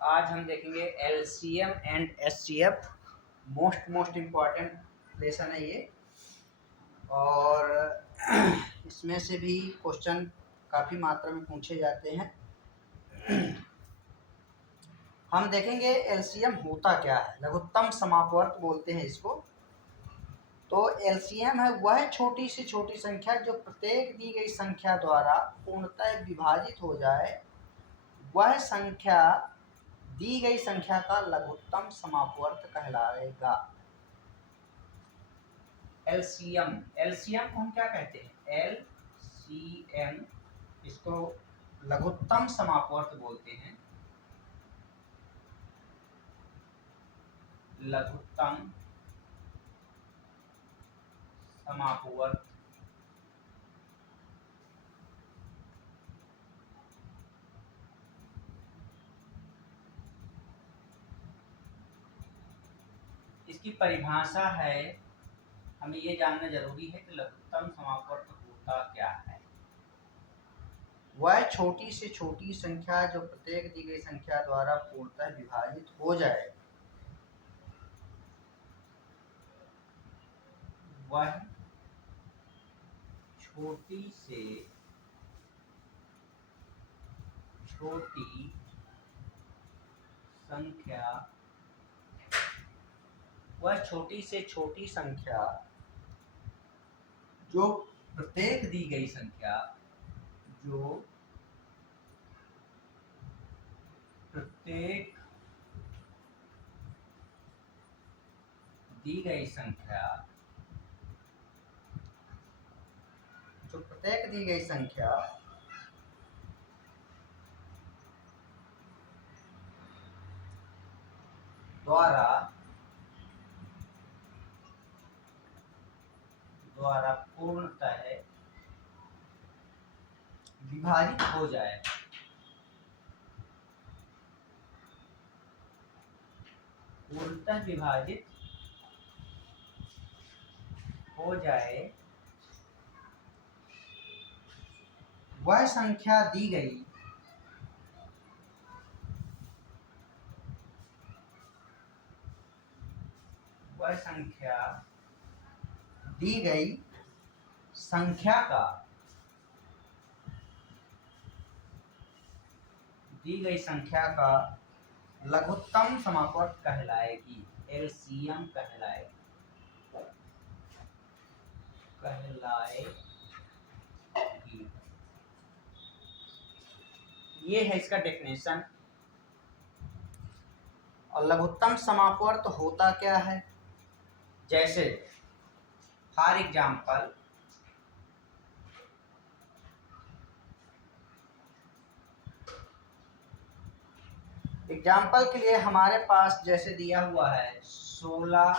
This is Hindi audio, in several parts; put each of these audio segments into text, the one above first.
आज हम देखेंगे LCM and HCF. Most important lesson है ये, और इसमें से भी क्वेश्चन काफ़ी मात्रा में पूछे जाते हैं। हम देखेंगे एलसीएम होता क्या है। लघुत्तम समापवर्त बोलते हैं इसको। तो एलसीएम है वह छोटी से छोटी संख्या जो प्रत्येक दी गई संख्या द्वारा पूर्णतः विभाजित हो जाए, वह संख्या दी गई संख्या का लघुत्तम समापवर्त कहलाएगा। एलसीएम, एलसीएम को हम क्या कहते हैं? एलसीएम, इसको लघुत्तम समापवर्त बोलते हैं। लघुत्तम समापवर्त इसकी परिभाषा है, हमें ये जानना जरूरी है कि लघुत्तम समापवर्त होता क्या है। वह छोटी से छोटी संख्या जो प्रत्येक दी गई संख्या द्वारा पूर्णतः विभाजित हो जाए, वह छोटी से छोटी संख्या, वह छोटी से छोटी संख्या जो प्रत्येक दी गई संख्या, जो प्रत्येक दी गई संख्या, जो प्रत्येक दी गई संख्या द्वारा पूर्णतः विभाजित हो जाए, पूर्णतः विभाजित हो जाए, वह संख्या दी गई संख्या का लघुत्तम समापवर्त कहलाएगी, एलसीएम कहलाएगी। ये है इसका डेफिनेशन। और लघुत्तम समापवर्त होता क्या है, जैसे फॉर एग्जाम्पल के लिए हमारे पास जैसे दिया हुआ है 16,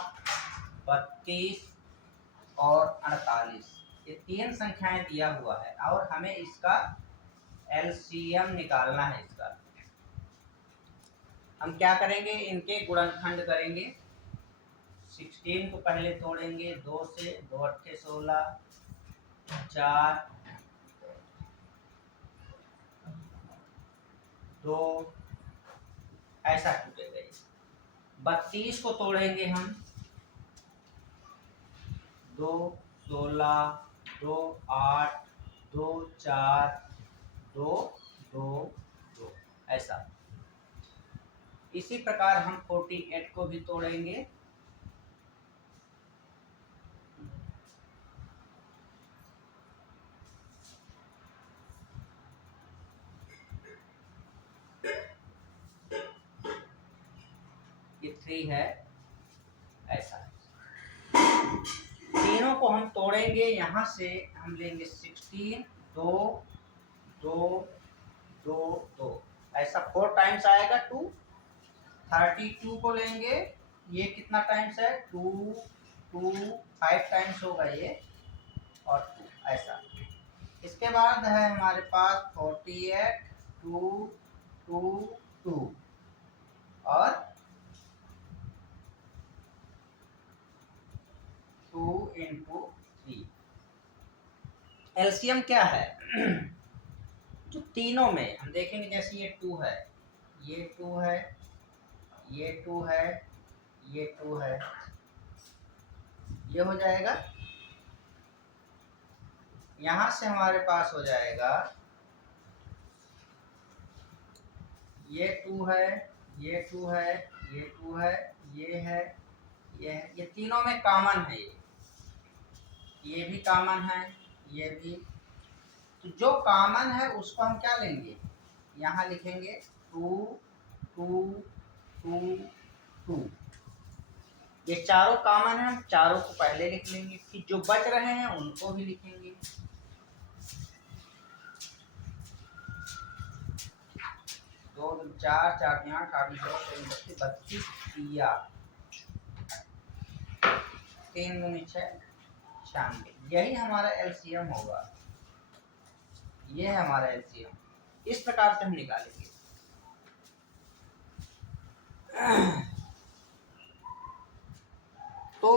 32 और 48, ये तीन संख्याएं दिया हुआ है और हमें इसका एलसीएम निकालना है। इसका हम क्या करेंगे, इनके गुणनखंड करेंगे। 16 को पहले तोड़ेंगे 2 से, 2 अट्ठे 16, 4, 2, ऐसा टूटेगा। 32 को तोड़ेंगे हम 2, 16, 2, 8, 2, 4, 2, 2, 2, ऐसा। इसी प्रकार हम 48 को भी तोड़ेंगे, ये 3 है, ऐसा। तीनों को हम तोड़ेंगे, यहाँ से हम लेंगे 16, 2, 2, 2, 2, ऐसा 4 टाइम्स आएगा 2। 32 को लेंगे, ये कितना टाइम्स है 2, 2, 5 टाइम्स होगा ये, और 2, ऐसा। इसके बाद है हमारे पास 48, 2, 2, 2 और 2 into 3। एलसीएम क्या है? जो तीनों में हम देखेंगे, जैसे ये 2 है, ये 2 है, ये 2 है, ये 2 है, ये हो जाएगा। यहां से हमारे पास हो जाएगा ये 2 है, ये 2 है, ये 2 है, ये है, ये तीनों में कॉमन है, ये भी कॉमन है, ये भी। तो जो कॉमन है उसको हम क्या लेंगे, यहाँ लिखेंगे 2 2 2 2। ये चारों कॉमन है, हम चारों को पहले लिख लेंगे, फिर जो बच रहे हैं उनको भी लिखेंगे। दो 4 4 8 8 9 32 दिया, 3 दूनी 6 96। यही हमारा एलसीएम होगा, ये है हमारा एलसीएम। इस प्रकार से हम निकालेंगे। तो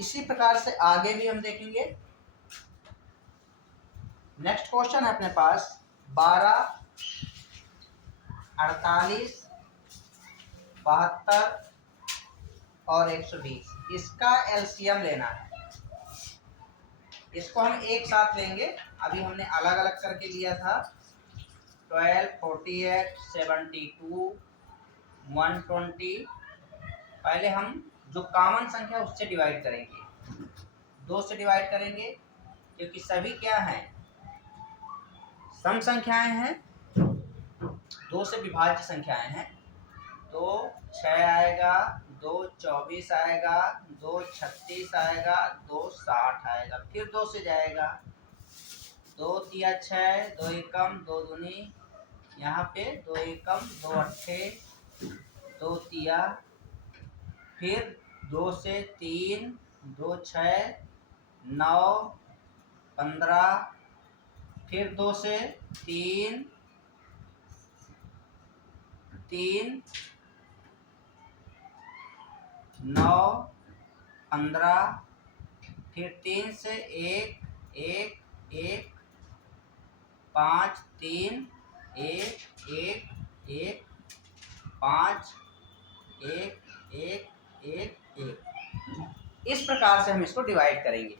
इसी प्रकार से आगे भी हम देखेंगे। नेक्स्ट क्वेश्चन है अपने पास 12 48 72 और 120। इसका एलसीएम लेना है। इसको हम एक साथ लेंगे, अभी हमने अलग अलग करके लिया था। 12 48 72 120। पहले हम जो कॉमन संख्या उससे डिवाइड करेंगे, 2 से डिवाइड करेंगे, क्योंकि सभी क्या हैं, सम संख्याएं हैं, 2 से विभाज्य संख्याएं हैं। तो 6 आएगा, 2 24 आएगा, 2 36 आएगा, 2 60 आएगा, फिर 2 से जाएगा, 2 तिया 6, 2 एकम 2 दूनी, यहाँ पे 2 एकम 2 अट्ठे 2 तिया, फिर 2 से 3, 2 6 9 15, फिर 2 से 3 3 9 15, फिर 3 से 1 1 1 5 3 1 1 1 5 1 1 1 1। इस प्रकार से हम इसको डिवाइड करेंगे।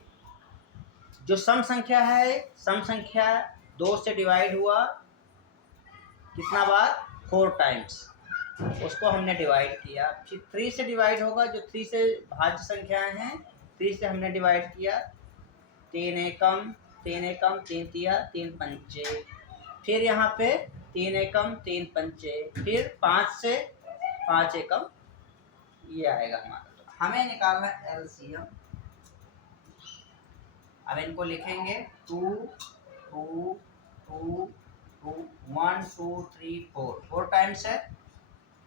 जो सम संख्या है, सम संख्या 2 से डिवाइड हुआ कितना बार, 4 टाइम्स, उसको हमने डिवाइड किया। फिर 3 से डिवाइड होगा, जो 3 से भाज्य संख्याएं हैं, 3 से हमने डिवाइड किया। 3 एकम 3 एकम 3 तिया 3 पंचे, फिर यहाँ पे 3 एकम 3 पंचे, फिर 5 से 5 एकम, ये आएगा हमारा। तो हमें निकालना है एलसीएम। अब इनको लिखेंगे 2 2 2 2 1 2 3 4, 4 टाइम्स है,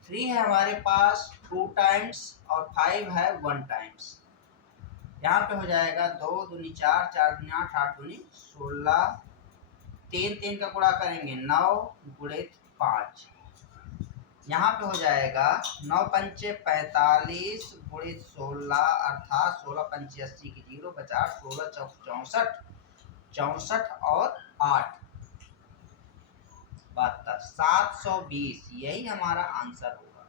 3 है हमारे पास 2 टाइम्स और 5 है 1 टाइम्स। यहाँ पे हो जाएगा 2 दूनी 4 4 दूनी 8 8 दूनी 16, 3 3 का गुणा करेंगे 9 गुणित 5, यहाँ पे हो जाएगा 9 पंचे 45 गुणित 16, अर्थात 16 पंचे 80 की 0 50, 16 चौक 64, 64 और 8 72, 720। यही हमारा आंसर होगा।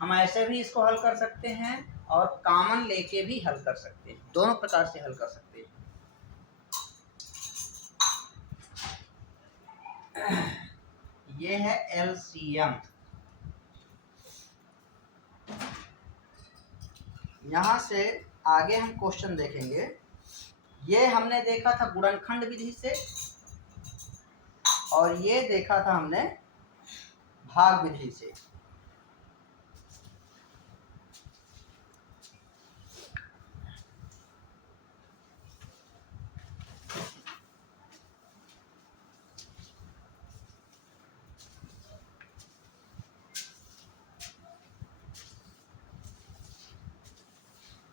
हम ऐसे भी इसको हल कर सकते हैं और कॉमन लेके भी हल कर सकते हैं, दोनों प्रकार से हल कर सकते हैं। ये है एलसीएम। यहाँ से आगे हम क्वेश्चन देखेंगे। ये हमने देखा था गुणनखंड विधि से, और ये देखा था हमने भाग विधि से।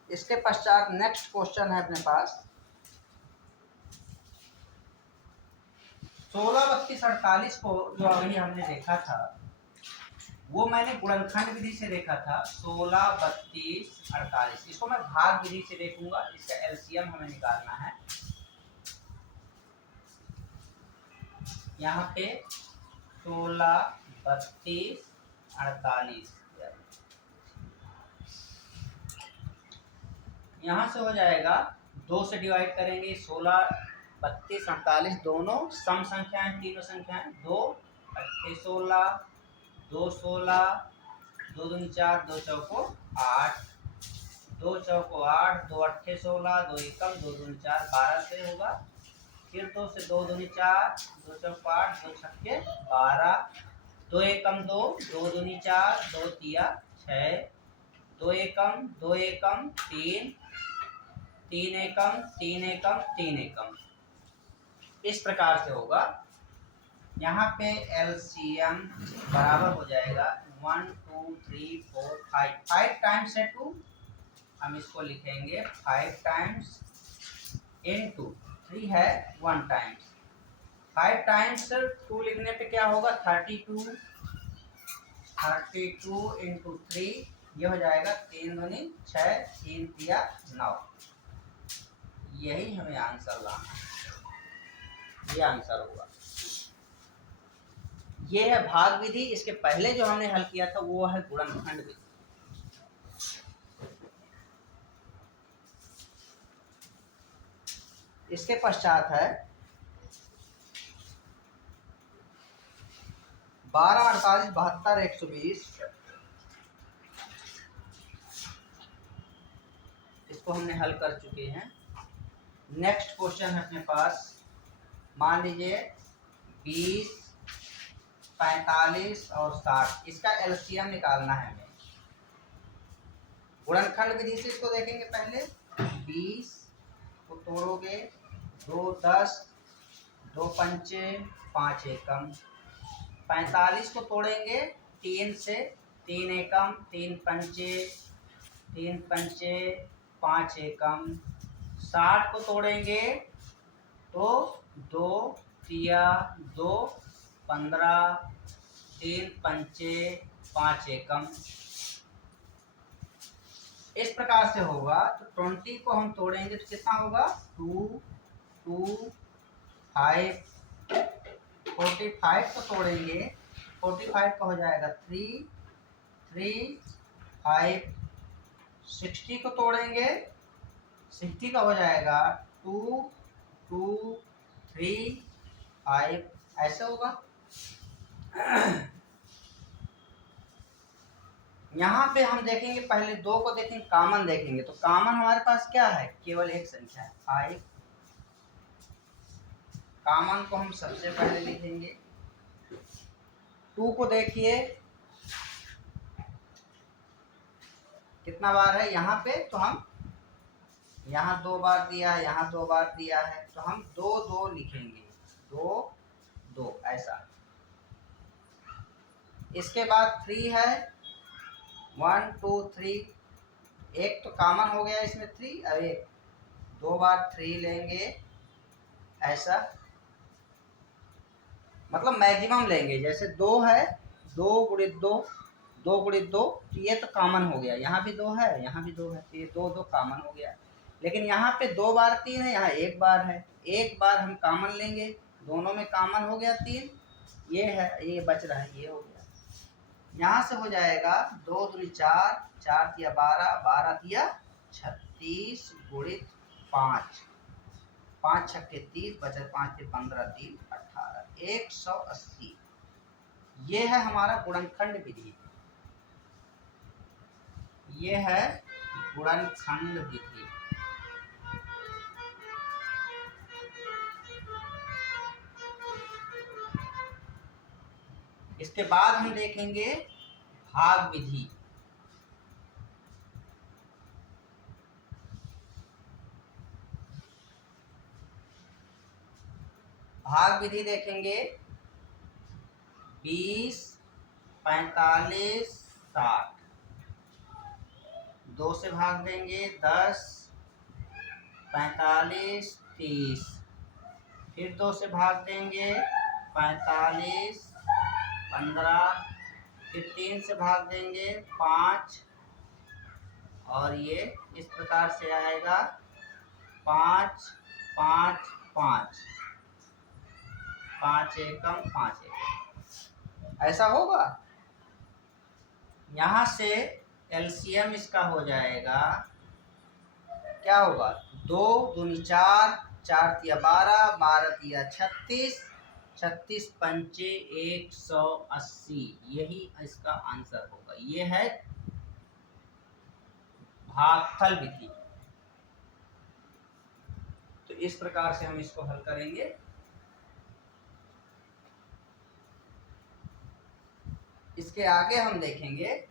इसके पश्चात नेक्स्ट क्वेश्चन है अपने पास 16 32 48 को, जो अभी हमने देखा था वो मैंने गुणनखंड विधि से देखा था। 16 32 48, इसको मैं भाग विधि से देखूंगा। इसका एलसीएम हमें निकालना है। यहाँ पे 16 32 48। यहाँ से हो जाएगा, 2 से डिवाइड करेंगे, 16, 32, 48 दोनों सम संख्याएं, तीनों संख्याएं, 2 अट्ठे 16, 2 16, 2 दूनी 4, 2 चौको 8, 2 चौको 8, 2 अट्ठे 16, 2 एकम, 2 दूनी 4, 12 से होगा। फिर 2 से 2 दूनी 4, 2 चौको 8, 2 छक्के 12, 2 एकम 2, 2 दूनी 4, 2 तिया 6, 2 एकम 2 एकम 3, 3 एकम 3 एकम 3 एकम, इस प्रकार से होगा। यहाँ पे एलसीएम बराबर हो जाएगा 1 2 3 4 5, 5 टाइम्स है 2, हम इसको लिखेंगे 5 टाइम्स इनटू 3 है 1 टाइम्स, 5 टाइम्स 2 लिखने पे क्या होगा 32, 32 इंटू 3, ये हो जाएगा 3 दूनी 6, 3 तिया 9, यही हमें आंसर लाना है, ये आंसर होगा। ये है भाग विधि। इसके पहले जो हमने हल किया था वो है गुणनखंड विधि। इसके पश्चात है 12, 48, 72, 120, इसको हमने हल कर चुके हैं। नेक्स्ट क्वेश्चन है अपने पास, मान लीजिए 20, 45 और 60, इसका एलसीएम निकालना है हमें। गुणनखंड विधि से इसको देखेंगे। पहले 20 को तोड़ोगे, 2 10, 2 पंचे 5 एकम, 45 को तोड़ेंगे 3 से, 3 एकम, 3 पंचे 3 पंचे 5 एकम, 60 को तोड़ेंगे तो 2 तिया 2 15, 3 पंचे 5 एकम, इस प्रकार से होगा। तो 20 को हम तोड़ेंगे तो कितना होगा 2 2 5, 45 को तोड़ेंगे, 45 का हो जाएगा 3 3 5, 60 को तोड़ेंगे, 60 का हो जाएगा 2 2 3 5, ऐसे होगा। यहाँ पे हम देखेंगे, पहले 2 को देखेंगे, कॉमन देखेंगे, तो कॉमन हमारे पास क्या है, केवल एक संख्या है 5, कॉमन को हम सबसे पहले लिखेंगे। 2 को देखिए कितना बार है यहाँ पे, तो हम यहाँ 2 बार दिया है, यहाँ 2 बार दिया है, तो हम 2 2 लिखेंगे, 2 2 ऐसा। इसके बाद 3 है, 1 2 3, एक तो कॉमन हो गया इसमें 3, अब एक 2 बार 3 लेंगे ऐसा, मतलब मैक्सिमम लेंगे। जैसे 2 है, 2 गुणित 2, 2 गुणित 2, तो ये तो कॉमन हो गया, यहाँ भी 2 है, यहाँ भी 2 है, तो ये 2 2 कॉमन हो गया। लेकिन यहाँ पे 2 बार 3 है, यहाँ 1 बार है, 1 बार हम कॉमन लेंगे, दोनों में कॉमन हो गया 3, ये है, ये बच रहा है, ये हो गया। यहाँ से हो जाएगा 2 दूनी 4, 4 तिया 12, 12 तिया 36 गुणित 5, 5 छक्के 30, बचे 5 से 15, 3 18, 180। ये है हमारा गुणनखंड विधि, ये है गुणनखंड विधि। इसके बाद हम देखेंगे भाग विधि। भाग विधि देखेंगे 20, 45, 60, 2 से भाग देंगे 10, 45, 30, फिर 2 से भाग देंगे 45, 15, फिर 3 से भाग देंगे 5, और ये इस प्रकार से आएगा 5 5 5, 5 एकम 5 एकम, ऐसा होगा। यहाँ से एलसीएम इसका हो जाएगा, क्या होगा, 2 दूनी 4, 4 तिया 12, 12 तिया 36, 36 पंचे 180, यही इसका आंसर होगा। ये है भागफल विधि। तो इस प्रकार से हम इसको हल करेंगे। इसके आगे हम देखेंगे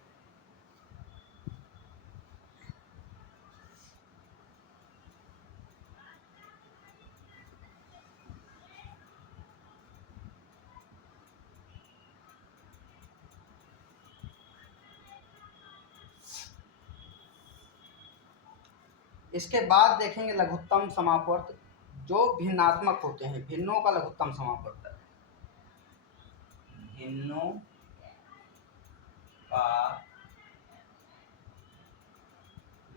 इसके बाद देखेंगे लघुत्तम समापवर्त, जो भिन्नात्मक होते हैं, भिन्नों का लघुत्तम समापवर्त है। भिन्नों का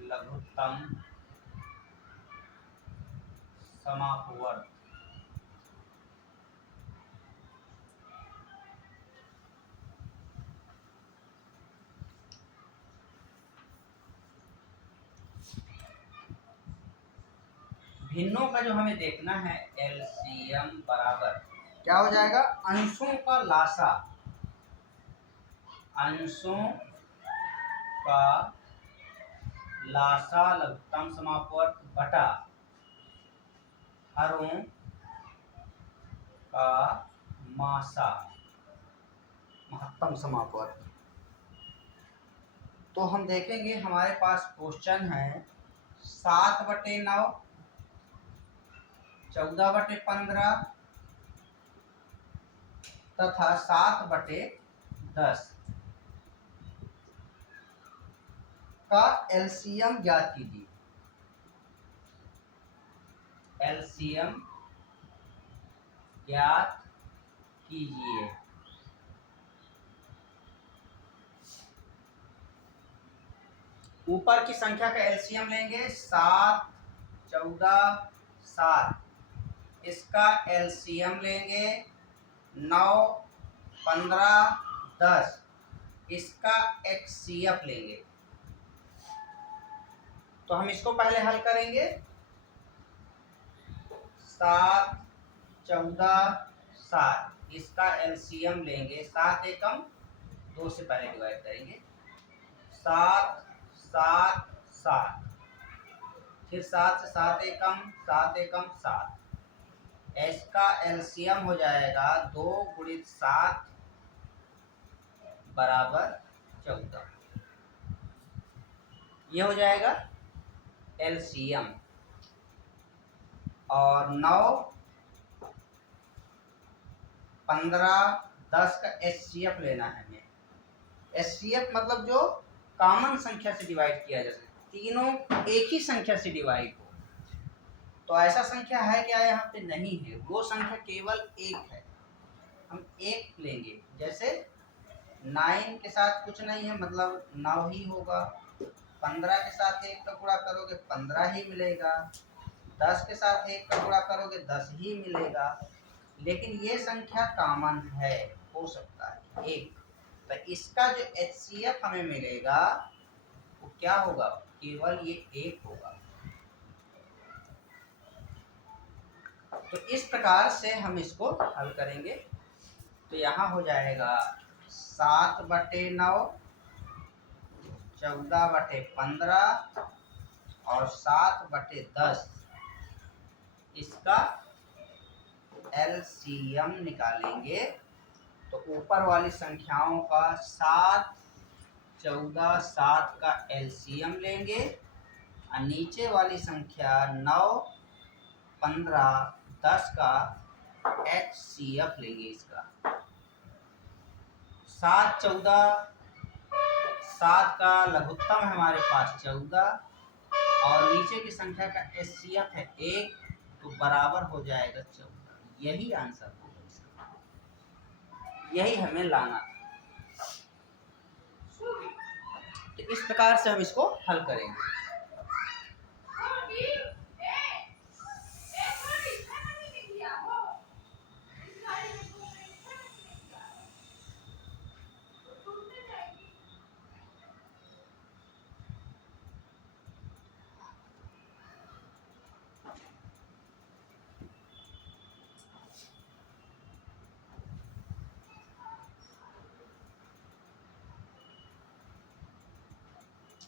लघुत्तम समापवर्त। भिन्नों का जो हमें देखना है, एलसीएम बराबर क्या हो जाएगा, अंशों का लासा, अंशों का लासा लघुत्तम समापवर्त बटा हरों का मासा महत्तम समापवर्त। तो हम देखेंगे हमारे पास क्वेश्चन है 7/9, 14/15 तथा 7/10 का एलसीएम ज्ञात कीजिए। एलसीएम ज्ञात कीजिए। ऊपर की संख्या का एलसीएम लेंगे, 7, 14, 7। इसका एलसीएम लेंगे 9, 15, 10। इसका एचसीएफ लेंगे। तो हम इसको पहले हल करेंगे। 7, 14, 7, इसका एलसीएम लेंगे, 7 एकम 2 से पहले डिवाइड करेंगे, 7, 7, 7, फिर 7 से 7 एकम 7 एकम 7। इसका एलसीएम हो जाएगा 2 गुणित 7 बराबर 14। ये हो जाएगा एलसीएम। और 9, 15, 10 का एचसीएफ लेना है हमें। एचसीएफ मतलब जो कॉमन संख्या से डिवाइड किया जा सके, तीनों एक ही संख्या से डिवाइड हो। तो ऐसा संख्या है क्या, यहाँ पे नहीं है, वो संख्या केवल एक है, हम एक लेंगे। जैसे 9 के साथ कुछ नहीं है, मतलब 9 ही होगा। 15 के साथ 1 का गुणा करोगे 15 ही मिलेगा। 10 के साथ 1 का गुणा करोगे 10 ही मिलेगा। लेकिन ये संख्या कॉमन है, हो सकता है एक। तो इसका जो एचसीएफ हमें मिलेगा वो क्या होगा, केवल ये एक होगा। तो इस प्रकार से हम इसको हल करेंगे। तो यहाँ हो जाएगा 7/9, 14/15 और 7/10। इसका एलसीएम निकालेंगे। तो ऊपर वाली संख्याओं का 7, 14, 7 का एलसीएम लेंगे और नीचे वाली संख्या 9, 15, 10 का एचसीएफ लेंगे। इसका 7, 14, 7 का लघुत्तम है हमारे पास 14 और नीचे की संख्या का एचसीएफ है 1, तो बराबर हो जाएगा 14। यही आंसर होगा इसका, यही हमें लाना था। तो इस प्रकार से हम इसको हल करेंगे।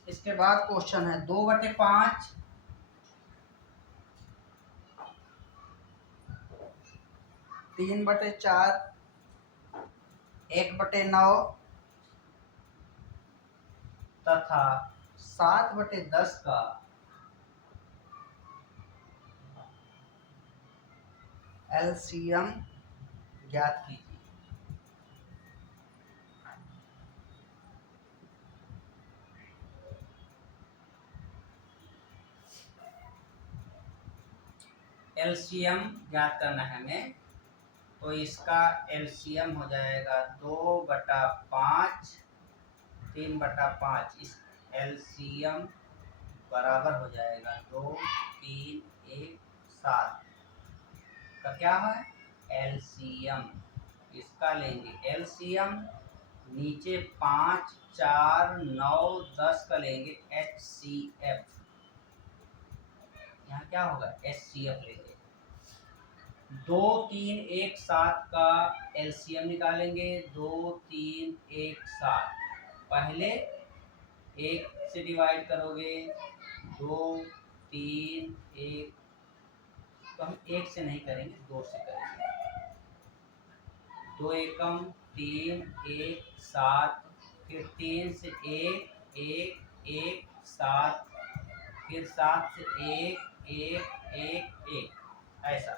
इसके बाद क्वेश्चन है 2/5, 3/4, 1/9 तथा 7/10 का एलसीएम ज्ञात कीजिए। एलसीएम ज्ञात करना है हमें, तो इसका एलसीएम हो जाएगा 2/5, 3/5। इस एलसीएम बराबर हो जाएगा 2, 3, 1, 7 का क्या है एलसीएम। इसका लेंगे एलसीएम, नीचे 5, 4, 9, 10 का लेंगे एचसीएफ। यहाँ क्या होगा एचसीएफ लेंगे। 2, 3, 1, 7 का एलसीएम निकालेंगे। 2, 3, 1, 7 पहले 1 से डिवाइड करोगे, 2, 3, 1, तो हम 1 से नहीं करेंगे, 2 से करेंगे। 2 एकम 3, 1, 7, फिर 3 से 1, 1, 1, 7, फिर 7 से 1, 1, 1, 1 ऐसा।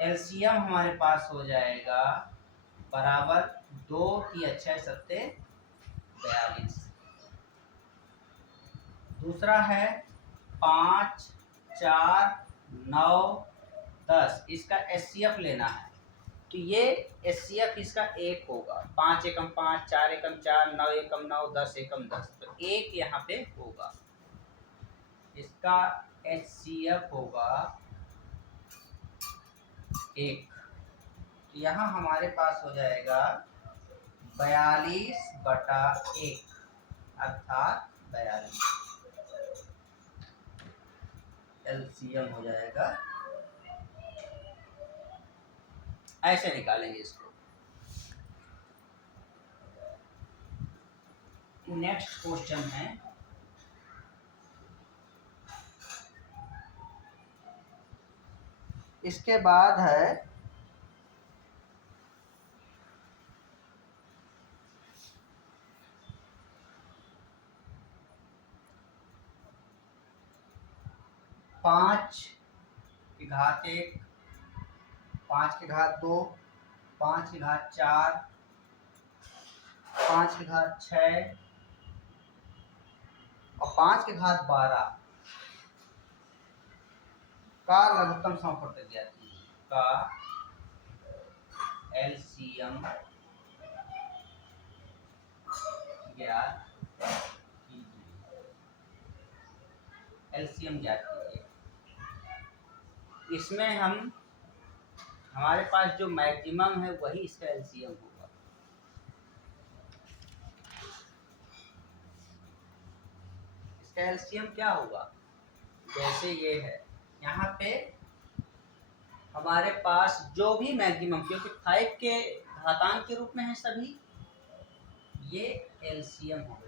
एलसीएम हमारे पास हो जाएगा बराबर 2 3 6 7 42। दूसरा है 5, 4, 9, 10, इसका एचसीएफ लेना है। तो ये एचसीएफ इसका 1 होगा। 5 एकम 5, 4 एकम 4, 9 एकम 9, 10 एकम 10, तो 1 यहाँ पे होगा। इसका एचसीएफ होगा 1। तो यहाँ हमारे पास हो जाएगा 42/1 अर्थात 42 एलसीएम हो जाएगा। ऐसे निकालेंगे इसको। नेक्स्ट क्वेश्चन है इसके बाद है 5 की घात 1, 5 की घात 2, 5 की घात 4, 5 की घात 6 और 5 की घात 12 का लघुत्तम समपट्ट ज्ञात का एलसीएम ज्ञात कीजिए। एलसीएम ज्ञात कीजिए। इसमें हमारे पास जो मैक्सिमम है वही इसका एलसीएम होगा। इसका एलसीएम क्या होगा, जैसे ये है यहाँ पे हमारे पास जो भी मैक्सिमम, क्योंकि 5 के घातांक के रूप में है सभी, ये एलसीएम होगा।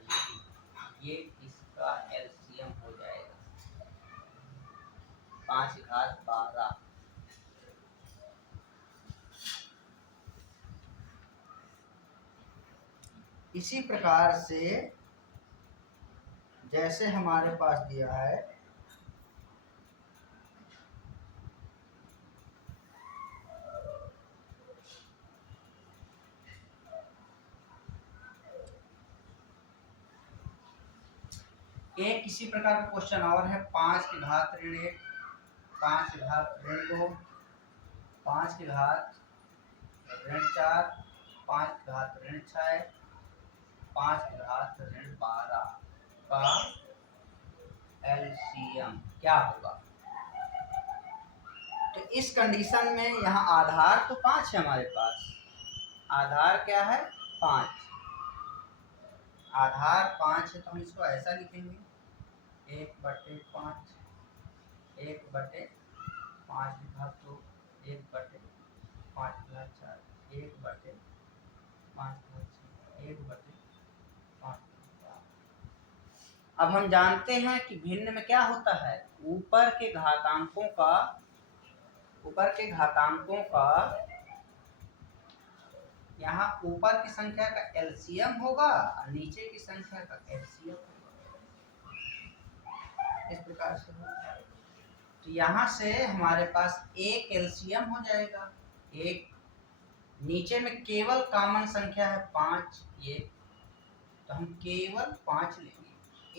ये इसका एलसीएम हो जाएगा 5 की घात 12। इसी प्रकार से जैसे हमारे पास दिया है एक इसी प्रकार का क्वेश्चन और है 5 की घात ऋण 1, 5 की घात ऋण 2, 5 की घात ऋण 4, 5 की घात ऋण 6, 5 की घात ऋण 12 का एलसीएम क्या होगा। तो इस कंडीशन में यहाँ आधार तो 5 है हमारे पास। आधार क्या है 5, आधार 5 है, तो हम इसको ऐसा लिखेंगे 1/5, 1/5 की घात 2, 1/5 की घात 4, 1/5 की घात 6, 1/5 की घात 12। अब हम जानते हैं कि भिन्न में क्या होता है, ऊपर के घातांकों का यहाँ ऊपर की संख्या का एलसीएम होगा और नीचे की संख्या का एलसीएम होगा, इस प्रकार से होगा। तो यहाँ से हमारे पास एक एलसीएम हो जाएगा, एक नीचे में केवल कॉमन संख्या है 5, ये तो हम केवल 5 लेंगे,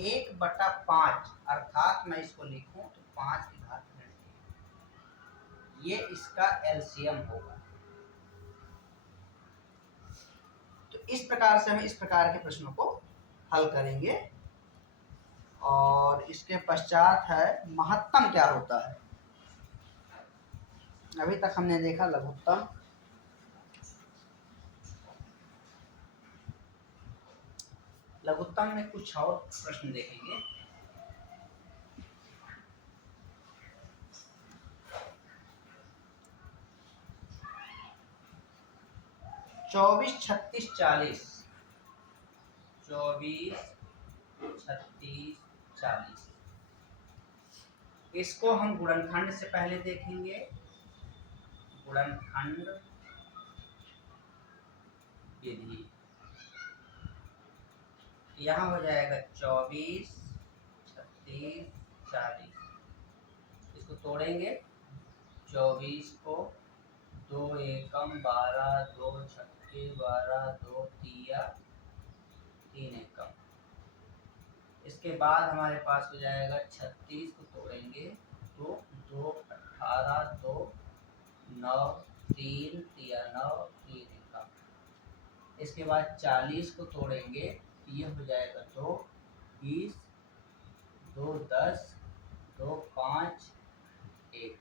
1/5 अर्थात मैं इसको लिखूं तो 5 की घात ऋण, ये इसका एलसीएम होगा। तो इस प्रकार से हम इस प्रकार के प्रश्नों को हल करेंगे। और इसके पश्चात है महत्तम क्या होता है। अभी तक हमने देखा लघुत्तम, लघुत्तम में कुछ और प्रश्न देखेंगे। चौबीस 36 40, 24 36 40, इसको हम गुणनखंड से पहले देखेंगे। गुणनखंड विधि, यहाँ हो जाएगा 24 36 40, इसको तोड़ेंगे। 24 को 2 एकम 12, 2 छक्के 12, 2 तिया 3 एकम। इसके बाद हमारे पास हो जाएगा 36 को तोड़ेंगे तो 2 18, 2 9, 3 तिया 9 3 एकम। इसके बाद 40 को तोड़ेंगे, ये हो जाएगा 2 20, 2 10, 2 5 1।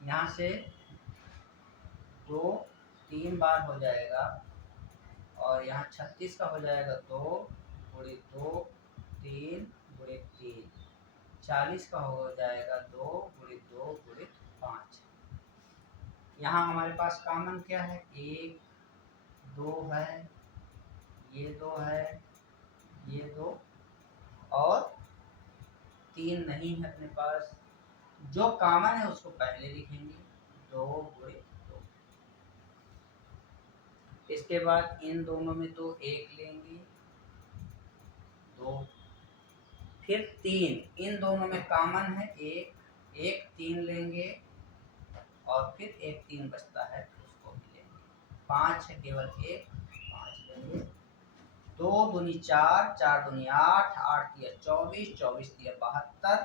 यहाँ से 2 3 बार हो जाएगा और यहाँ 36 का हो जाएगा 2 गुणे 2 3 गुणे 3, 40 का हो जाएगा 2 गुणे 2 गुणे 5। यहाँ हमारे पास कॉमन क्या है, 1 2 है, ये 2 है, ये 2 और 3 नहीं है अपने पास। जो कॉमन है उसको पहले लिखेंगे, 2 गुणे 2। इसके बाद इन दोनों में तो 1 लेंगे, 2 फिर 3, इन दोनों में कॉमन है 1, 1 3 लेंगे और फिर 1 3 बचता है तो उसको भी लेंगे। 5 है केवल 1, 5 लेंगे। 2 दूनी 4, 4 दूनी 8, 8 तिया 24, 24 तिया 72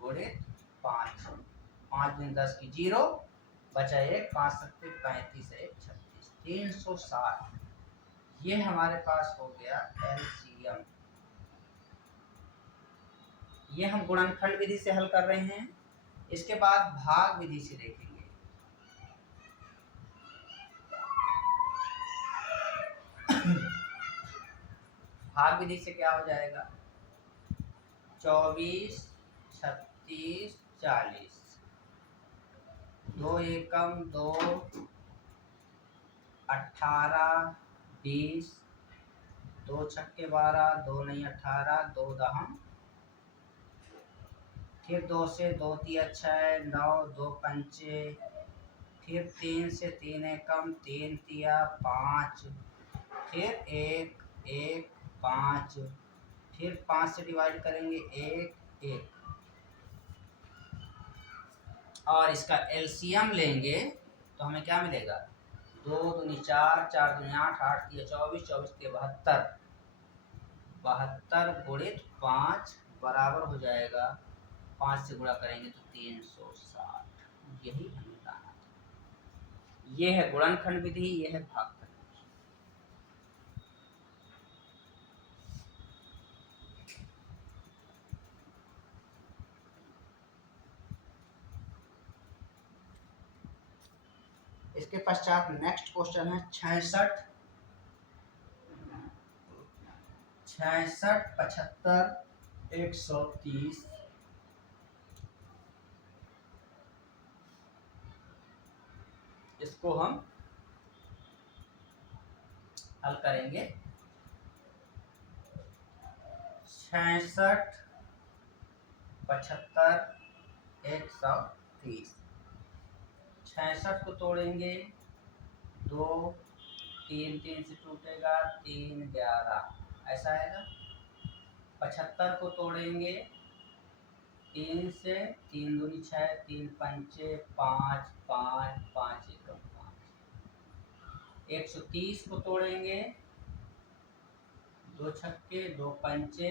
गुणे 5, 5 दूनी 10 की 0, बचा 1, 5 सकते 35, 1 36, 360। ये हमारे पास हो गया एलसीएम। ये हम गुणनखंड विधि से हल कर रहे हैं। इसके बाद भाग विधि से देखेंगे। भाग विधि से क्या हो जाएगा, 24 36 40, 2 एकम 2 18 20, 2 छक्के 12, 2 नहीं 18, 2 दहम, फिर 2 से 2 तिया 6 9, 2 पंचे, फिर 3 से 3 एकम 3 तिया 5, फिर 1 1 5, फिर 5 से डिवाइड करेंगे 1 1 और इसका एलसीएम लेंगे तो हमें क्या मिलेगा, 2 दूनी 4, 4 दूनी 8, 8 तिया 24, 24 तिया 72, 72 गुणित 5 बराबर हो जाएगा, 5 से गुणा करेंगे तो 360। यही हमें बताना था। ये है गुणनखंड विधि, ये है भागफल विधि। इसके पश्चात नेक्स्ट क्वेश्चन है 66 75 130। इसको हम हल करेंगे। 66, 75, 130। 66 को तोड़ेंगे, 2, 3, 3 से टूटेगा, 3, 11 ऐसा आएगा। 75 को तोड़ेंगे, 3 से, 3 दूनी 6, 3 पंचे 5, 5, 5 एकम 5। 130 को तोड़ेंगे, 2 छक्के 2 पंचे,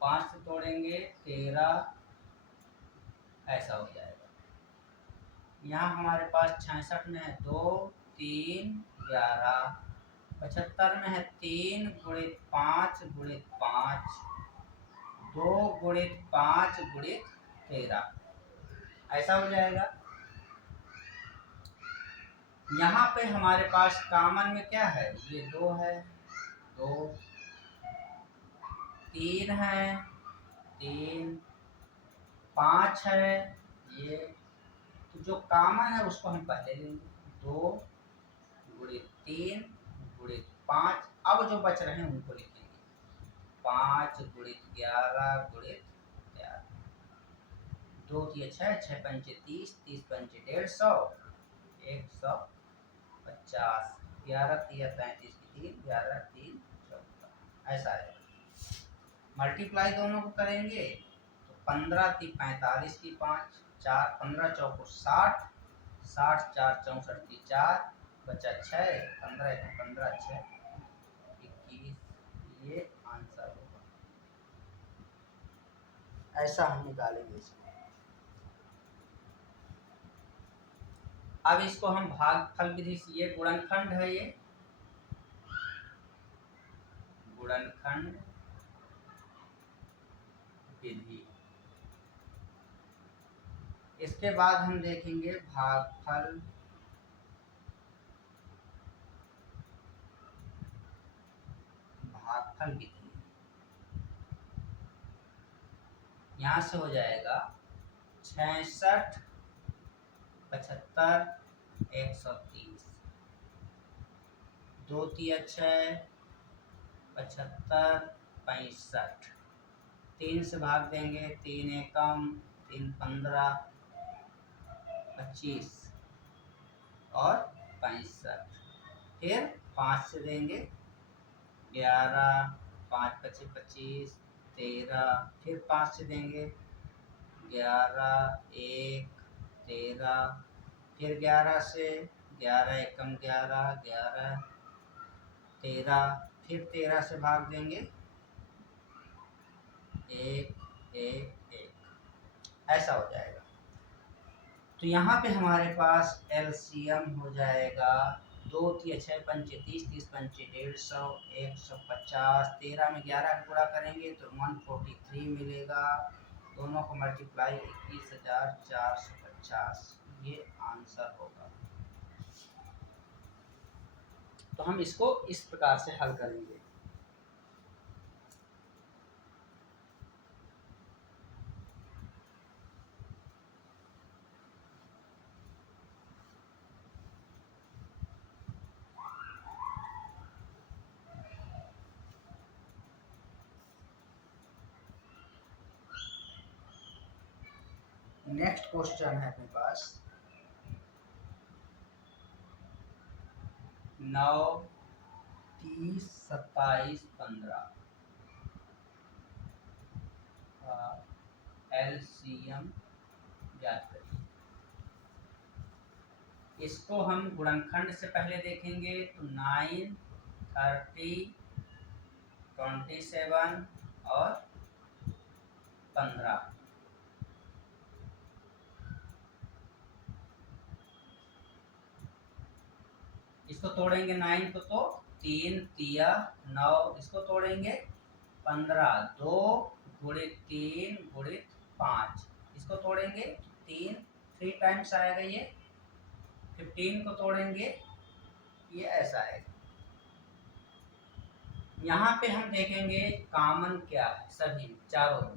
5 से तोड़ेंगे 13 ऐसा हो जाएगा। यहाँ हमारे पास 66 में है 2, 3, 11। 75 में है 3 गुणित 5 गुणित 5, 2 गुणित 5 गुणित 13 ऐसा हो जाएगा। यहाँ पे हमारे पास कॉमन में क्या है, ये 2 है, 2, 3 है, 3, 5 है ये, तो जो कॉमन है उसको हम पहले लेंगे, 2 गुणित 3 गुणित 5। अब जो बच रहे हैं उनको लिखेंगे, 5 गुणित 11 गुणित 11। 2 3 6, 6 पंचे 30, 30 पंचे 150, 150। 11 3 35 की 3, 11 3 14 ऐसा है। मल्टीप्लाई दोनों को करेंगे तो 15 3 45 की 5, 4 15 चौको 60, 60 4 64 की 4, बचा 6, 15 15 6 21। ये आंसर होगा, ऐसा हम निकालेंगे इसको। अब इसको हम भागफल विधि से, ये गुणनखंड है, ये गुणनखंड विधि। इसके बाद हम देखेंगे भागफल विधि। यहाँ से हो जाएगा 66, 75, 130। 2 3 6, 75, 65। 3 से भाग देंगे, 3 एकम, 3 15, 25 और 65। फिर 5 से देंगे, 11, 5 5 25, 13। फिर 5 से देंगे, 11 1 13। फिर 11 से, 11 एकम 11, 11 13। फिर 13 से भाग देंगे, 1 1 1 ऐसा हो जाएगा। तो यहाँ पे हमारे पास एलसीएम हो जाएगा 2 3 6 पंचे 30, 30 पंचे 150, 150। 13 में 11 गुणा करेंगे तो 143 मिलेगा। दोनों को मल्टीप्लाई 21,450, ये आंसर होगा। तो हम इसको इस प्रकार से हल करेंगे। नेक्स्ट क्वेश्चन है अपने पास 9 30 27 15 एलसीएम ज्ञात करिए। इसको हम गुणनखंड से पहले देखेंगे तो 9 30 27 और 15। इसको तोड़ेंगे 9 को तो 3 तिया 9। इसको तोड़ेंगे 15, 2 गुणित 3 गुणित 5। इसको तोड़ेंगे 3 टाइम्स आएगा ये। 15 को तोड़ेंगे, ये ऐसा है। यहाँ पे हम देखेंगे कॉमन क्या है सभी चारों में।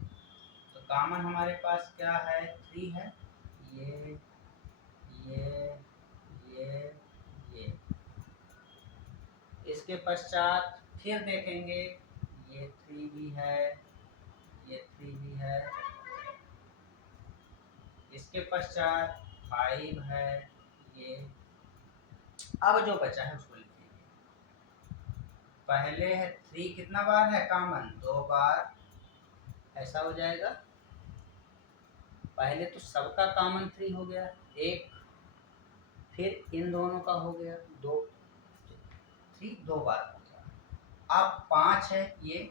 तो कॉमन हमारे पास क्या है, 3 है, ये ये। इसके पश्चात फिर देखेंगे भी है, ये 3 भी है, इसके पश्चात 5 है ये। अब जो बचा है उसको लिखेंगे। पहले है 3 कितना बार है कॉमन, 2 बार, ऐसा हो जाएगा। पहले तो सबका कॉमन 3 हो गया, एक, फिर इन दोनों का हो गया 2, 3 2 बार हो गया। अब 5 है, ये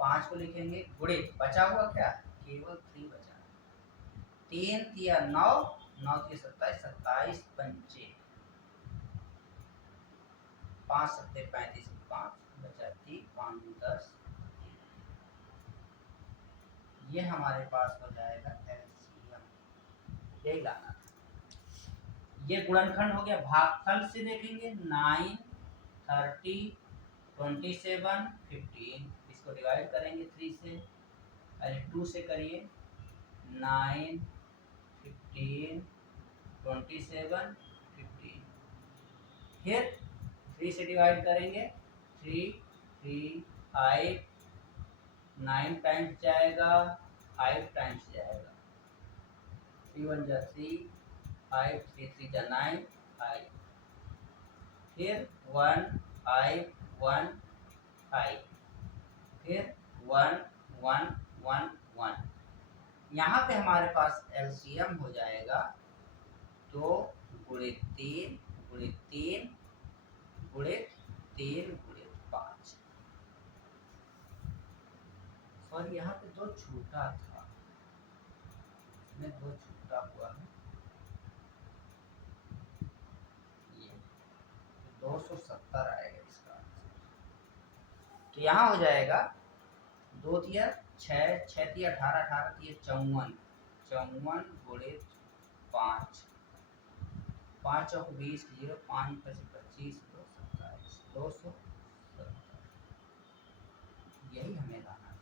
5 को लिखेंगे गुणित, बचा हुआ क्या, केवल 3 बचा, 3 तिया 9, 9 तिया 27, 27 पंचे 5 सत्ते 35, 5 बचा 3, 5 10, ये हमारे पास हो जाएगा एलसीएम, यही लाना था। ये गुणनखंड हो गया। भागफल से देखेंगे 9, 30, 27, 15, इसको डिवाइड करेंगे 3 से, पहले 2 से करिए, 9, 15, 27, 15, फिर 3 से डिवाइड करेंगे, 3, 3, 5, 9 टाइम्स जाएगा, 5 टाइम्स जाएगा, 3 1 जा 3, 5 3 3 जा 9, 5, फिर 1 5 1 5, फिर 1 1 1 1। यहाँ पे हमारे पास एलसीएम हो जाएगा 2 गुणित 3 गुणित 3 गुणित 3 गुणित 5। सॉरी, यहाँ पे 2 छूटा था, इसमें 2 छूटा हुआ है, ये 270 आएगा इसका आंसर। तो यहाँ हो जाएगा 2 तिया 6, 6 तिया 18, 18 तिया 54, 54 गुणित 5, 5 चौक 20, 0 5 25, 2 27, 270, यही हमें लाना था।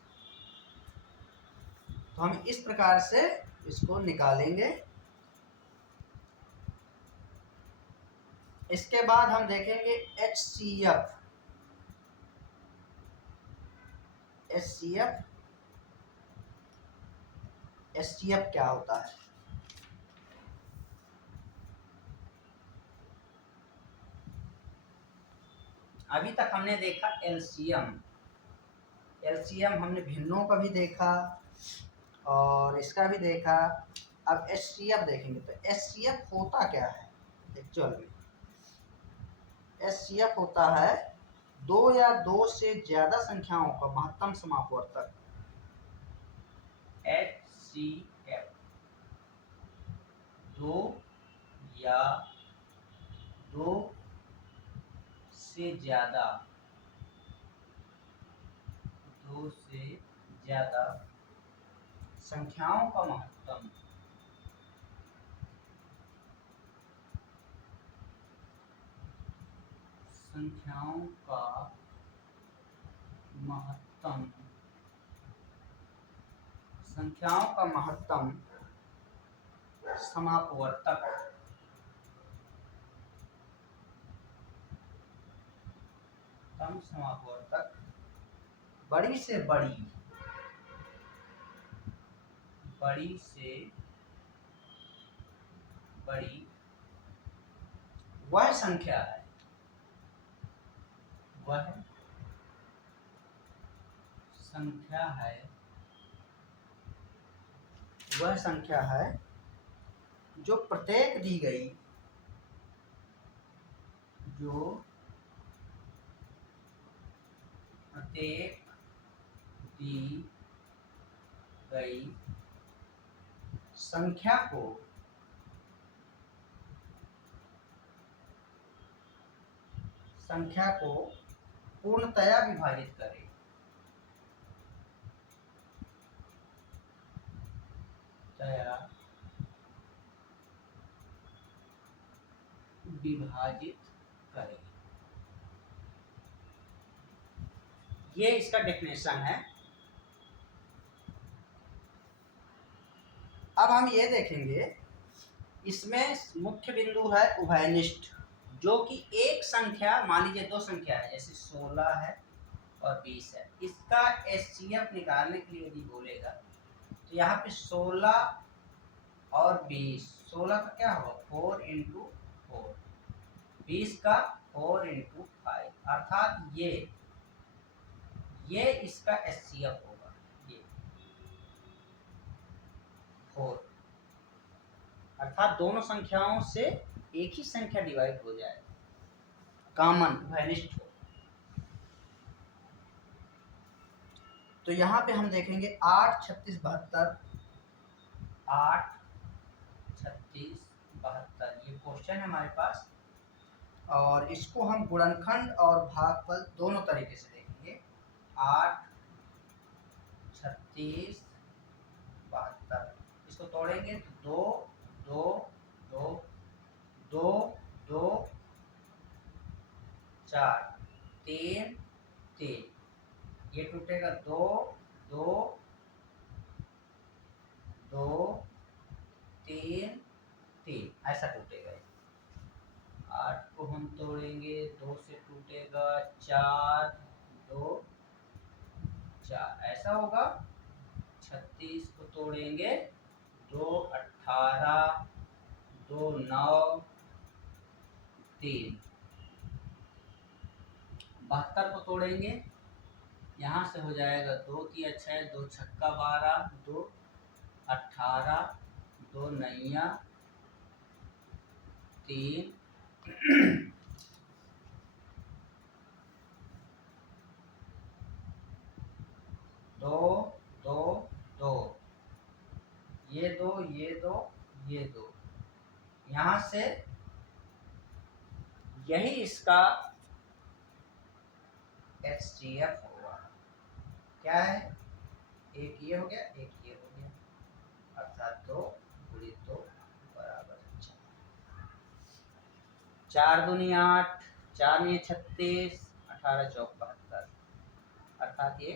तो हम इस प्रकार से इसको निकालेंगे। इसके बाद हम देखेंगे HCF। HCF क्या होता है? अभी तक हमने देखा एलसीएम, एलसीएम हमने भिन्नों का भी देखा और इसका भी देखा। अब HCF देखेंगे। तो HCF होता क्या है एक्चुअल में? HCF होता है 2 या 2 से ज्यादा संख्याओं का महत्तम समापवर्तक। HCF 2 या 2 से ज्यादा, 2 से ज्यादा संख्याओं का महत्तम, संख्याओं का महत्तम, संख्याओं का महत्तम समापवर्तक, तम समापवर्तक बड़ी से बड़ी, बड़ी से बड़ी वह संख्या है, वह संख्या है, वह संख्या है जो प्रत्येक दी गई, जो प्रत्येक दी गई संख्या को पूर्णतया विभाजित करे। विभाजित करें, ये इसका डेफिनेशन है। अब हम ये देखेंगे, इसमें मुख्य बिंदु है उभयनिष्ठ, जो कि एक संख्या, मान लीजिए 2 संख्या है, जैसे 16 है और 20 है। इसका एचसीएफ निकालने के लिए यदि बोलेगा तो यहाँ पे 16 और 20, 16 का क्या होगा 4 इंटू 4, 20 का 4 इंटू 5, अर्थात ये इसका एचसीएफ होगा, ये 4, अर्थात दोनों संख्याओं से एक ही संख्या डिवाइड हो जाएगा, कॉमन वैनिश्ड हो। तो यहाँ पे हम देखेंगे 8 36 72, 8 36 72 ये क्वेश्चन है हमारे पास, और इसको हम गुणनखंड और भागफल दोनों तरीके से देखेंगे। 8 36 72, इसको तोड़ेंगे तो 2 2 2 2 2 4 3 3, ये टूटेगा 2 2 2 3 3, ऐसा टूटेगा। 8 को हम तोड़ेंगे 2 से टूटेगा 4 2 4, ऐसा होगा। 36 को तोड़ेंगे 2 18 2 9 3, 72 को तोड़ेंगे, यहाँ से हो जाएगा 2 3 6 2 छक्का 12 2 18 2 नैया 3 2 2 2, ये 2 ये 2 ये 2, यहाँ से यही इसका एचसीएफ होगा। क्या है, एक ये हो गया एक ये हो गया, अर्थात 2 गुणित 2 बराबर 4 दूनी 8 4 में 36 18 चौक 72, अर्थात ये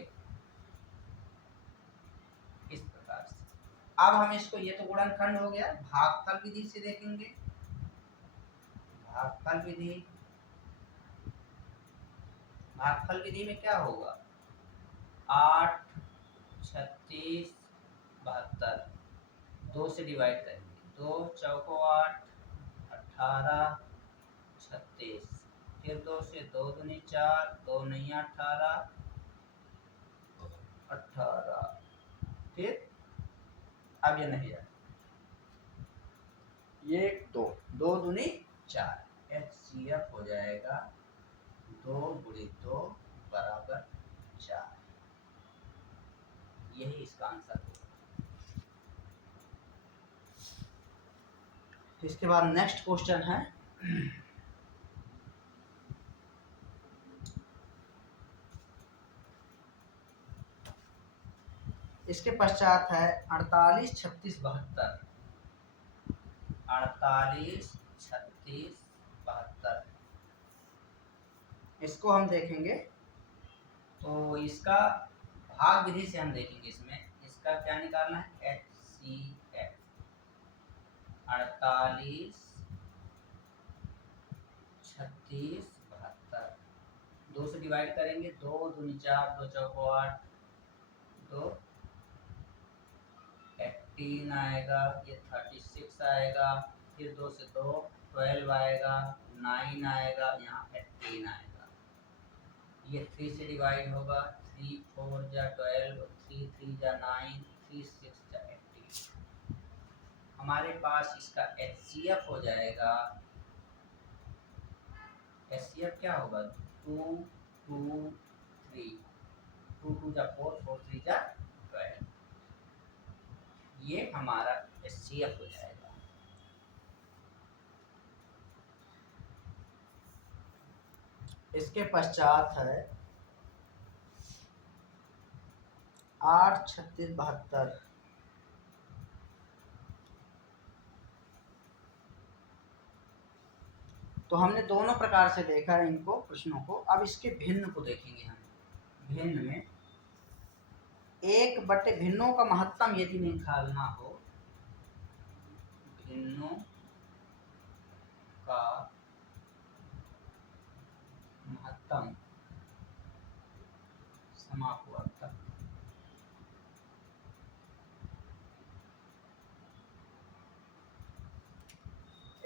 इस प्रकार से। अब हम इसको, ये तो गुणनखंड हो गया, भागफल विधि से देखेंगे। भागफल विधि, भागफल विधि में क्या होगा 8 36 72, 2 से डिवाइड करेंगे, 2 चौको 8 18 36, फिर 2 से 2 दूनी 4 2 नैया 18 18, फिर अब ये नहीं है, ये 2 2 दूनी 4, एचसीएफ हो जाएगा 2 गुणित 2 बराबर 4, यही इसका आंसर होगा। इसके बाद नेक्स्ट क्वेश्चन है इसके पश्चात है 48 36 72, 48 36 72, इसको हम देखेंगे तो इसका भाग विधि से हम देखेंगे। इसमें इसका क्या निकालना है एचसीएफ, 48 36 72, 2 से डिवाइड करेंगे, 2 दूनी 4 2 चौको 8 2 18 आएगा, ये 36 आएगा, फिर 2 से 2 12 आएगा, 9 आएगा, यहाँ 18 आएगा, ये 3 से डिवाइड होगा, 3 4 जा 12 3 3 जा 9 3 6 जा 18, हमारे पास इसका एचसीएफ हो जाएगा, एचसीएफ क्या होगा 2 2 3, 2 2 जा 4 4 3 जा 12, ये हमारा एचसीएफ हो जाएगा। इसके पश्चात है 8 36 72, तो हमने दोनों प्रकार से देखा है इनको प्रश्नों को। अब इसके भिन्न को देखेंगे हम। भिन्न में 1/, भिन्नों का महत्तम यदि निकालना हो, भिन्नों का महत्तम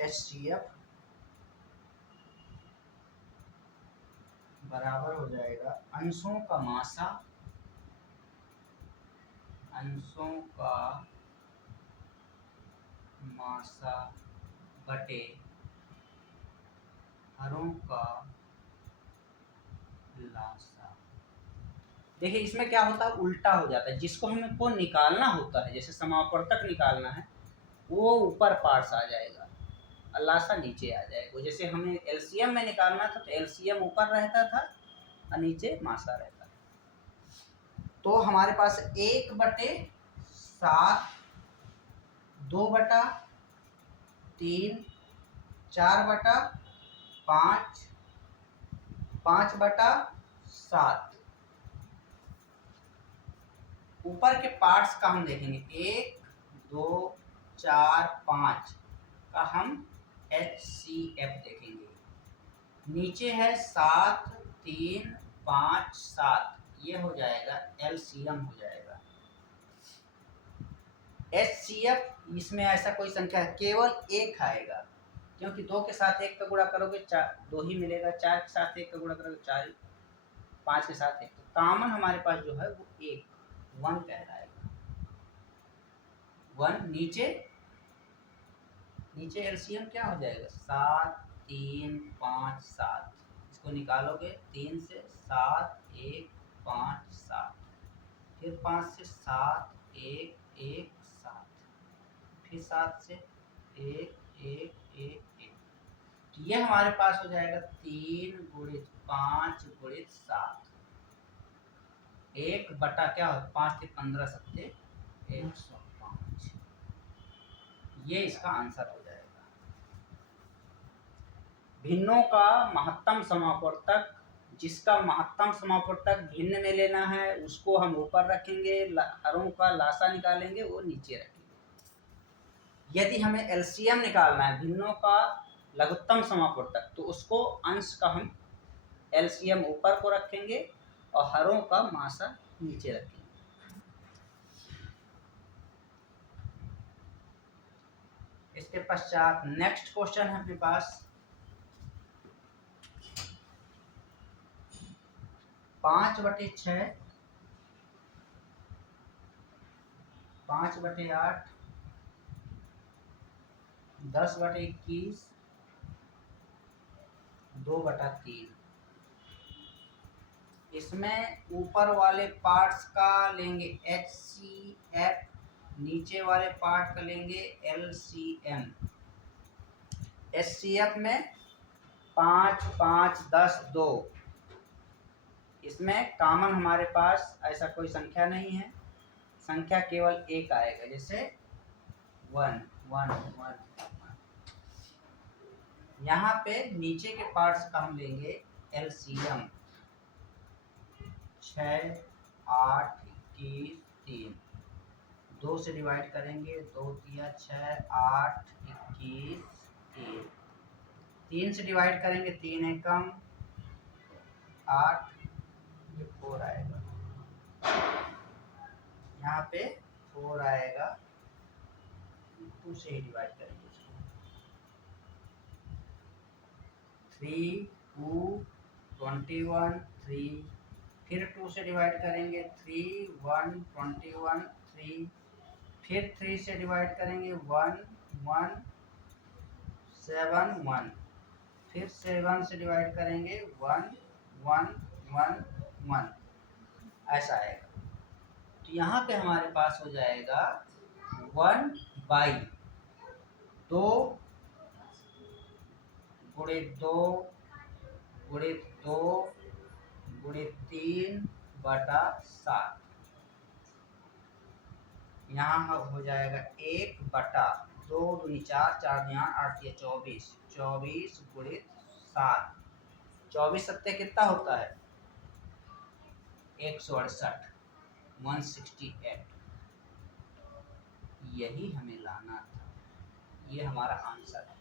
HCF बराबर हो जाएगा अंशों का मासा, अंशों का मासा बटे हरों का लासा। देखिए इसमें क्या होता है, उल्टा हो जाता है। जिसको हमको निकालना होता है, जैसे समापवर्तक निकालना है, वो ऊपर पार्ट्स आ जाएगा और लासा नीचे आ जाएगा। जैसे हमें एलसीएम में निकालना था तो एलसीएम ऊपर रहता था और नीचे मासा रहता था। तो हमारे पास 1/7, 2/3, 4/5, 5/7। ऊपर के पार्ट्स का हम देखेंगे 1, 2, 4, 5 का हम HCF देखेंगे। नीचे है 7, 3, 5, 7, ये हो जाएगा LCM हो जाएगा। HCF इसमें ऐसा कोई संख्या है, केवल एक आएगा, क्योंकि 2 के साथ 1 का गुणा करोगे 2 ही मिलेगा, 4 के साथ 1 का गुणा करोगे 4, 5 के साथ 1। तो कॉमन हमारे पास जो है वो 1 कहलाएगा। 1 नीचे एलसीएम क्या हो जाएगा, 7, 3, 5, 7। इसको निकालोगे 3 से 7, 1, 5, 7, फिर 5 से 7, 1, 1, 7, फिर 7 से 1, 1, 1, 1। तो ये हमारे पास हो जाएगा 3 गुणित 5 गुणित 7। 1 बटा क्या हो, 5 से 15 सत्ते 105। ये इसका आंसर हो जाएगा। भिन्नों का महत्तम समापवर्तक, जिसका महत्तम समापवर्तक भिन्न में लेना है उसको हम ऊपर रखेंगे, हरों का लासा निकालेंगे वो नीचे रखेंगे। यदि हमें एलसीएम निकालना है भिन्नों का लघुत्तम समापवर्तक, तो उसको अंश का हम एलसीएम ऊपर को रखेंगे और हरों का मासा नीचे रखेंगे। इसके पश्चात नेक्स्ट क्वेश्चन है अपने पास 5/6, 5/8, 10/21, 2/3। इसमें ऊपर वाले पार्ट्स का लेंगे HCF, नीचे वाले पार्ट का लेंगे LCM। HCF में 5, 5, 10, 2। इसमें कॉमन हमारे पास ऐसा कोई संख्या नहीं है, संख्या केवल एक आएगा, जैसे 1, 1, 1। यहाँ पे नीचे के पार्ट्स का हम लेंगे LCM। 6, 8, 21, 3। 2 से डिवाइड करेंगे, 2 तिया 6, 8, 21, 3। 3 से डिवाइड करेंगे, 3 एकम 8, ये 4 आएगा। यहाँ पे 4 आएगा, 2 से ही डिवाइड करेंगे इसको। 3, 2, 21, 3। फिर 2 से डिवाइड करेंगे, 3, 1, 21, 3। फिर 3 से डिवाइड करेंगे, 1, 1, 7, 1। फिर 7 से डिवाइड करेंगे, 1, 1, 1, 1। ऐसा आएगा। तो यहाँ पे हमारे पास हो जाएगा 1/2 गुणित 2 गुणित 2 गुणित 3/7। यहाँ हो जाएगा 1/2, 2 4, 4 8, 24, 24 गुणित 7। 24 सत्ते कितना होता है, 168, 168। यही हमें लाना था, ये हमारा आंसर है।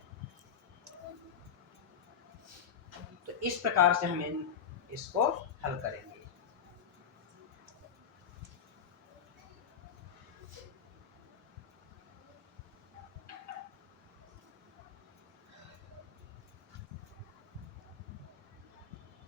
तो इस प्रकार से हम इसको हल करेंगे।